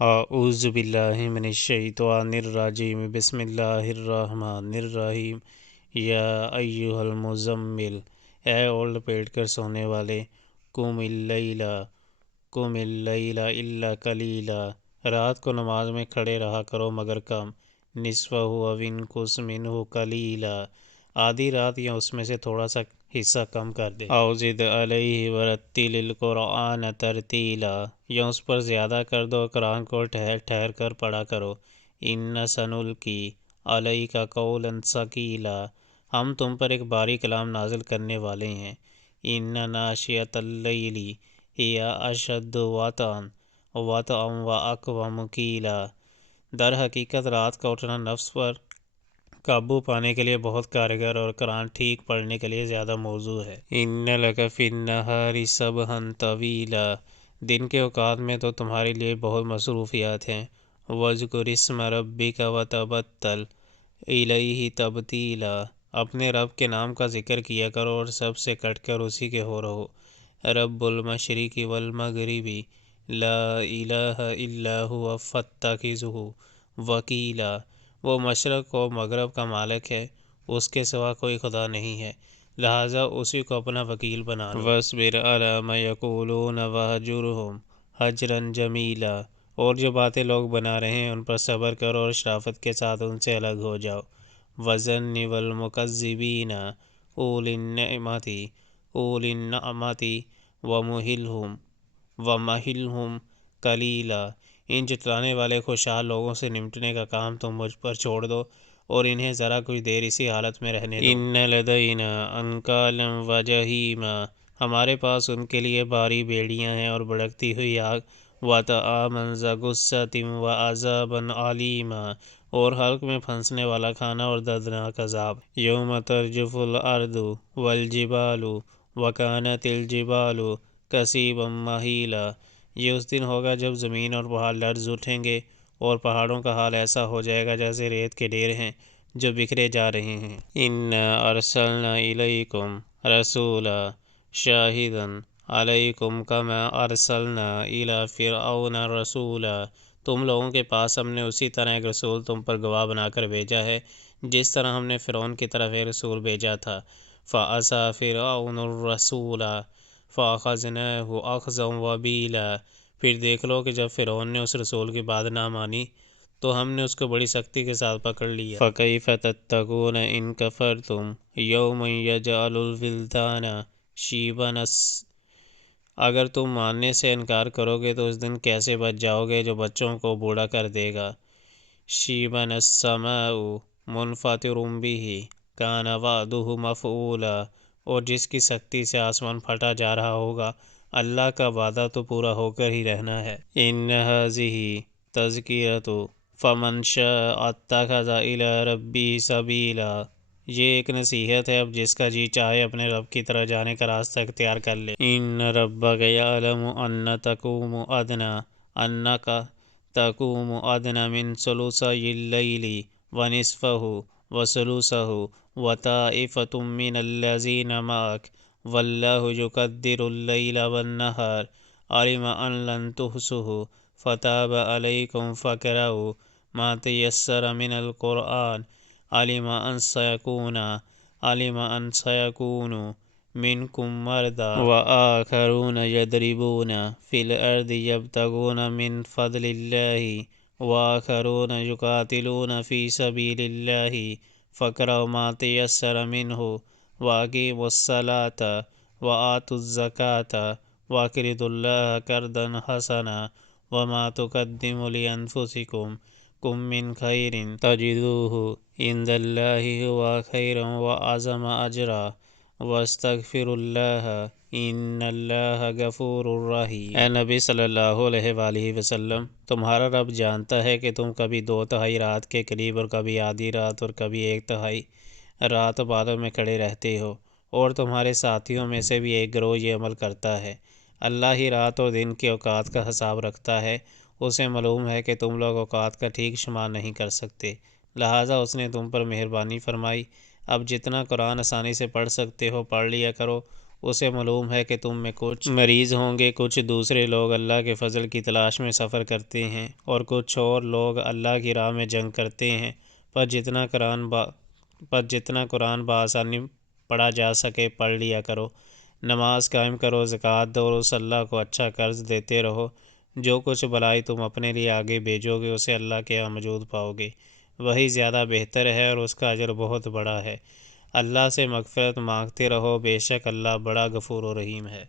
اعوذ باللہ من الشیطان الرجیم، بسم اللہ الرحمن الرحیم۔ یا ایھا المزمل، اے اور لپیٹ کر سونے والے، قم اللیل الا قلیلا، رات کو نماز میں کھڑے رہا کرو مگر کم، نصفہ او انقص منہ قلیلا، آدھی رات یا اس میں سے تھوڑا سا حصہ کم کر دے، او زد علیہ ورتل القرآن ترتیلا، یا اس پر زیادہ کر دو، قرآن کو ٹھہر ٹھہر کر پڑھا کرو۔ ان سنلقی علیک قولا ثقیلا، ہم تم پر ایک بھاری کلام نازل کرنے والے ہیں۔ ان ناشئۃ اللیل ہی اشد وطئا واقوم قیلا، در حقیقت رات کا اٹھنا نفس پر قابو پانے کے لیے بہت کارگر اور قرآن ٹھیک پڑھنے کے لیے زیادہ موزوں ہے۔ ان لک فی النہار سبحا طویلا، دن کے اوقات میں تو تمہارے لیے بہت مصروفیات ہیں۔ واذکر اسم ربک وتبتل الیہ تبتیلا، اپنے رب کے نام کا ذکر کیا کرو اور سب سے کٹ کر اسی کے ہو رہو۔ رب المشرق والمغرب لا الہ الا هو فاتخذہ وکیلا، وہ مشرق و مغرب کا مالک ہے، اس کے سوا کوئی خدا نہیں ہے، لہٰذا اسی کو اپنا وکیل بنا لو۔ واصبر علی ما یقولون وہجرہم ہجرا جمیلا، اور جو باتیں لوگ بنا رہے ہیں ان پر صبر کرو اور شرافت کے ساتھ ان سے الگ ہو جاؤ۔ وَظَنِّ وَالْمُكَذِّبِينَ أُولِي النَّعْمَةِ وَمَهِّلْهُمْ قَلِيلًا، ان جھٹلانے والے خوشحال لوگوں سے نمٹنے کا کام تم مجھ پر چھوڑ دو اور انہیں ذرا کچھ دیر اسی حالت میں رہنے دو۔ ان لدینا انکالا وجحیما، ہمارے پاس ان کے لیے بھاری بیڑیاں ہیں اور بھڑکتی ہوئی آگ، وطعاما ذا غصۃ وعذابا علیما، اور حلق میں پھنسنے والا کھانا اور دردناک عذاب۔ یوم ترجف الارض والجبال وکانت الجبال کثیبا مہیلا، یہ اس دن ہوگا جب زمین اور پہاڑ لرز اٹھیں گے اور پہاڑوں کا حال ایسا ہو جائے گا جیسے ریت کے ڈھیر ہیں جو بکھرے جا رہے ہیں۔ انا ارسلنا الیکم رسولا شاہدا علیکم کما ارسلنا الی فرعون رسولا، تم لوگوں کے پاس ہم نے اسی طرح ایک رسول تم پر گواہ بنا کر بھیجا ہے جس طرح ہم نے فرعون کی طرف ایک رسول بھیجا تھا۔ فعصی فرعون الرسول فاخذناہ اخذا وبیلا، پھر دیکھ لو کہ جب فرعون نے اس رسول کی بات نہ مانی تو ہم نے اس کو بڑی سختی کے ساتھ پکڑ لیا۔ فکیف تتقون ان کفرتم یوما یجعل الولدان شیبا، اگر تم ماننے سے انکار کرو گے تو اس دن کیسے بچ جاؤ گے جو بچوں کو بوڑھا کر دے گا۔ شیبا السماء منفطر بہ کان وعدہ مفعولا، اور جس کی سختی سے آسمان پھٹا جا رہا ہوگا، اللہ کا وعدہ تو پورا ہو کر ہی رہنا ہے۔ ان ھذہ تذکرۃ فمن شاء اتخذ الی ربہ سبیلا، یہ ایک نصیحت ہے، اب جس کا جی چاہے اپنے رب کی طرف جانے کا راستہ اختیار کر لے۔ ان ربک یعلم انک تقوم ادنی من ثلثی اللیل ونصفہ وثلثہ وطائفۃ من الذین معک واللہ یقدر اللیل والنہار، علم ان لن تحصوہ فتاب علیکم فاقرؤوا ما تیسر من القرآن، علم ان سیکون منکم مرضی وآخرون یضربون فی الارض یبتغون من فضل اللہ وآخرون یقاتلون فی سبیل اللہ فاقرؤوا ما تیسر منہ واقیموا الصلاۃ وآتوا الزکاۃ واقرضوا اللہ قرضا حسنا وما تقدموا لانفسکم من خیر تجدوہ عند اللہ ہو خیرا واعظم اجرا واستغفروا اللہ ان اللہ غفور رحیم۔ اے نبی صلی اللہ علیہ وآلہ وسلم، تمہارا رب جانتا ہے کہ تم کبھی 2/3 رات کے قریب اور کبھی آدھی رات اور کبھی 1/3 رات عبادت میں کھڑے رہتے ہو، اور تمہارے ساتھیوں میں سے بھی ایک گروہ یہ عمل کرتا ہے۔ اللہ ہی رات اور دن کے اوقات کا حساب رکھتا ہے، اسے معلوم ہے کہ تم لوگ اوقات کا ٹھیک شمار نہیں کر سکتے، لہٰذا اس نے تم پر مہربانی فرمائی۔ اب جتنا قرآن آسانی سے پڑھ سکتے ہو پڑھ لیا کرو، اسے معلوم ہے کہ تم میں کچھ مریض ہوں گے، کچھ دوسرے لوگ اللہ کے فضل کی تلاش میں سفر کرتے ہیں، اور کچھ اور لوگ اللہ کی راہ میں جنگ کرتے ہیں۔ پر جتنا قرآن بآسانی پڑھا جا سکے پڑھ لیا کرو، نماز قائم کرو، زکوٰۃ دو، اور اس اللہ کو اچھا قرض دیتے رہو۔ جو کچھ بھلائی تم اپنے لیے آگے بھیجو گے اسے اللہ کے ہاں موجود پاؤ گے، وہی زیادہ بہتر ہے اور اس کا اجر بہت بڑا ہے۔ اللہ سے مغفرت مانگتے رہو، بے شک اللہ بڑا غفور و رحیم ہے۔